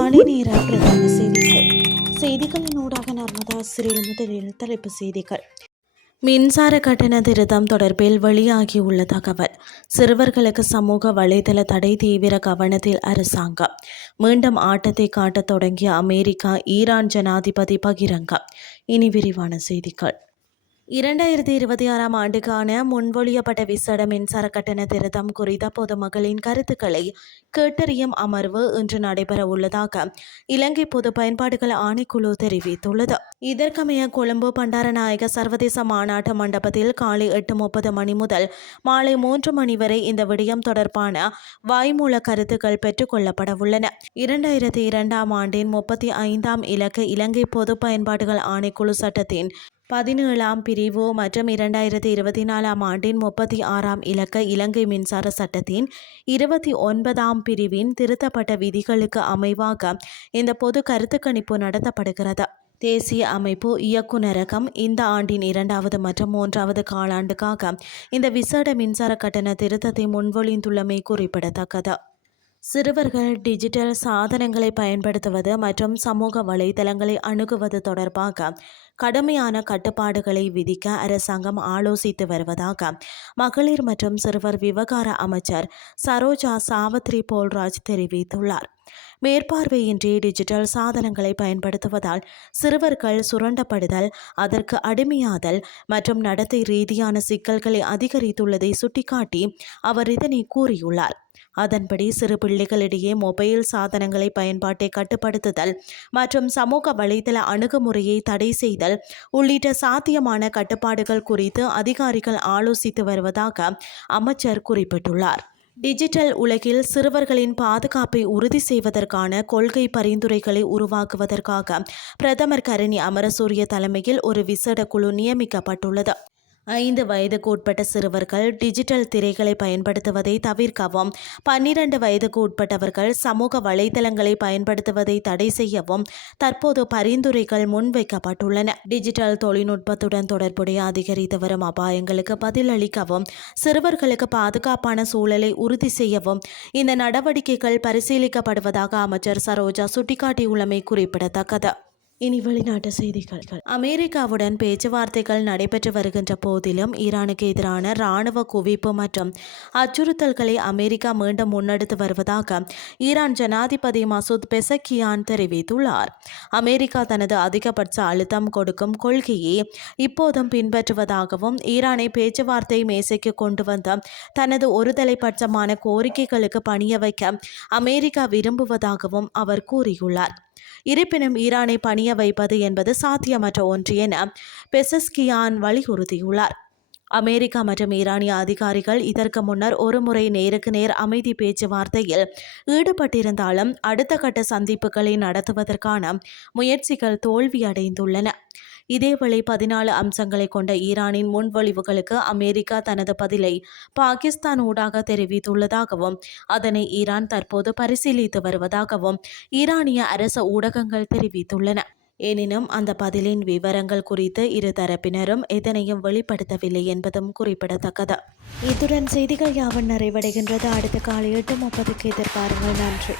காலை நேர பிரதான செய்திகளின் ஊடாக நர்மதா சிறில் முதலில் தலைப்பு செய்திகள். மின்சார கட்டண திருத்தம் தொடர்பில் வெளியாகியுள்ள தகவல். சிறுவர்களுக்கு சமூக வலைதள தடை தீவிர கவனத்தில் அரசாங்கம். மீண்டும் ஆட்டத்தை காட்டத் தொடங்கிய அமெரிக்கா ஈரான் ஜனாதிபதி பகிரங்கம். இனி விரிவான செய்திகள். 2026 ஆண்டுக்கான முன்மொழியப்பட்ட விசேட மின்சார கட்டண திருத்தம் குறித்த பொதுமக்களின் கருத்துக்களை கேட்டறியும் அமர்வு இன்று நடைபெற உள்ளதாக இலங்கை பொது பயன்பாடுகள் ஆணைக்குழு தெரிவித்துள்ளது. இதற்கமைய கொழும்பு பண்டாரநாயக சர்வதேச மாநாட்டு மண்டபத்தில் காலை 8:30 மணி முதல் மாலை 3 மணி வரை இந்த விடயம் தொடர்பான வாய்மூல கருத்துக்கள் பெற்றுக் கொள்ளப்பட உள்ளன. 2002 ஆண்டின் 35 இலக்க இலங்கை பொது பயன்பாடுகள் ஆணைக்குழு சட்டத்தின் 17 பிரிவு மற்றும் 2024 ஆண்டின் 36 இலக்க இலங்கை மின்சார சட்டத்தின் 29 பிரிவின் திருத்தப்பட்ட விதிகளுக்கு அமைவாக இந்த பொது கருத்து கணிப்பு நடத்தப்படுகிறது. தேசிய அமைப்பு இயக்குநரகம் இந்த ஆண்டின் 2வது மற்றும் 3வது காலாண்டுக்காக இந்த விசேட மின்சார கட்டண திருத்தத்தை முன்மொழிந்துள்ளமை குறிப்பிடத்தக்கது. சிறுவர்கள் டிஜிட்டல் சாதனங்களை பயன்படுத்துவது மற்றும் சமூக வலைதளங்களை அணுகுவது தொடர்பாக கடுமையான கட்டுப்பாடுகளை விதிக்க அரசாங்கம் ஆலோசித்து வருவதாக மகளிர் மற்றும் சிறுவர் விவகார அமைச்சர் சரோஜா சாவத்ரி போல்ராஜ் தெரிவித்துள்ளார். மேற்பார்வையின்றி டிஜிட்டல் சாதனங்களை பயன்படுத்துவதால் சிறுவர்கள் சுரண்டப்படுதல், அதற்கு அடிமையாதல் மற்றும் நடத்தை ரீதியான சிக்கல்களை அதிகரித்துள்ளதை சுட்டிக்காட்டி அவர் இதனை கூறியுள்ளார். அதன்படி சிறு பிள்ளைகளிடையே மொபைல் சாதனங்களை பயன்பாட்டை கட்டுப்படுத்துதல் மற்றும் சமூக வலைதள அணுகுமுறையை தடை செய்தல் உள்ளிட்ட சாத்தியமான கட்டுப்பாடுகள் குறித்து அதிகாரிகள் ஆலோசித்து வருவதாக அமைச்சர் குறிப்பிட்டுள்ளார். டிஜிட்டல் உலகில் சிறுவர்களின் பாதுகாப்பை உறுதி செய்வதற்கான கொள்கை பரிந்துரைகளை உருவாக்குவதற்காக பிரதமர் கரணி அமரசூரிய தலைமையில் ஒரு விசேட குழு நியமிக்கப்பட்டுள்ளது. 5 வயதுக்கு உட்பட்ட சிறுவர்கள் டிஜிட்டல் திரைகளை பயன்படுத்துவதை தவிர்க்கவும், 12 வயதுக்கு உட்பட்டவர்கள் சமூக வலைதளங்களை பயன்படுத்துவதை தடை செய்யவும் தற்போது பரிந்துரைகள் முன்வைக்கப்பட்டுள்ளன. டிஜிட்டல் தொழில்நுட்பத்துடன் தொடர்புடைய அதிகரித்து வரும் அபாயங்களுக்கு பதிலளிக்கவும், சிறுவர்களுக்கு பாதுகாப்பான சூழலை உறுதி செய்யவும் இந்த நடவடிக்கைகள் பரிசீலிக்கப்படுவதாக அமைச்சர் சரோஜா சுட்டிக்காட்டியுள்ளமை குறிப்பிடத்தக்கது. இனி வெளிநாட்டு செய்திகள். அமெரிக்காவுடன் பேச்சுவார்த்தைகள் நடைபெற்று வருகின்ற போதிலும் ஈரானுக்கு எதிரான இராணுவ குவிப்பு மற்றும் அச்சுறுத்தல்களை அமெரிக்கா மீண்டும் முன்னெடுத்து வருவதாக ஈரான் ஜனாதிபதி மசூத் பெசக்கியான் தெரிவித்துள்ளார். அமெரிக்கா தனது அதிகபட்ச அழுத்தம் கொடுக்கும் கொள்கையை இப்போதும் பின்பற்றுவதாகவும், ஈரானை பேச்சுவார்த்தை மேசைக்கு கொண்டு வந்த தனது ஒருதலைப்பட்சமான கோரிக்கைகளுக்கு பணிய வைக்க அமெரிக்கா விரும்புவதாகவும் அவர் கூறியுள்ளார். இருப்பினும் ஈரானை பணிய வைப்பது என்பது சாத்தியமற்ற ஒன்று என பெசஸ்கியான் வலியுறுத்தியுள்ளார். அமெரிக்கா மற்றும் ஈரானிய அதிகாரிகள் இதற்கு முன்னர் ஒருமுறை நேருக்கு நேர் அமைதி பேச்சுவார்த்தையில் ஈடுபட்டிருந்தாலும் அடுத்த கட்ட சந்திப்புகளை நடத்துவதற்கான முயற்சிகள் தோல்வியடைந்துள்ளன. இதேவேளை 14 அம்சங்களை கொண்ட ஈரானின் முன்மொழிவுகளுக்கு அமெரிக்கா தனது பதிலை பாகிஸ்தான் ஊடாக தெரிவித்துள்ளதாகவும், அதனை ஈரான் தற்போது பரிசீலித்து வருவதாகவும் ஈரானிய அரச ஊடகங்கள் தெரிவித்துள்ளன. எனினும் அந்த பதிலின் விவரங்கள் குறித்து இரு தரப்பினரும் எதனையும் வெளிப்படுத்தவில்லை என்பதும் குறிப்பிடத்தக்கது. இத்துடன் செய்திகள் யாவும் நிறைவடைகின்றது. அடுத்த காலை 8:30 எதிர்பாருங்கள். நன்றி.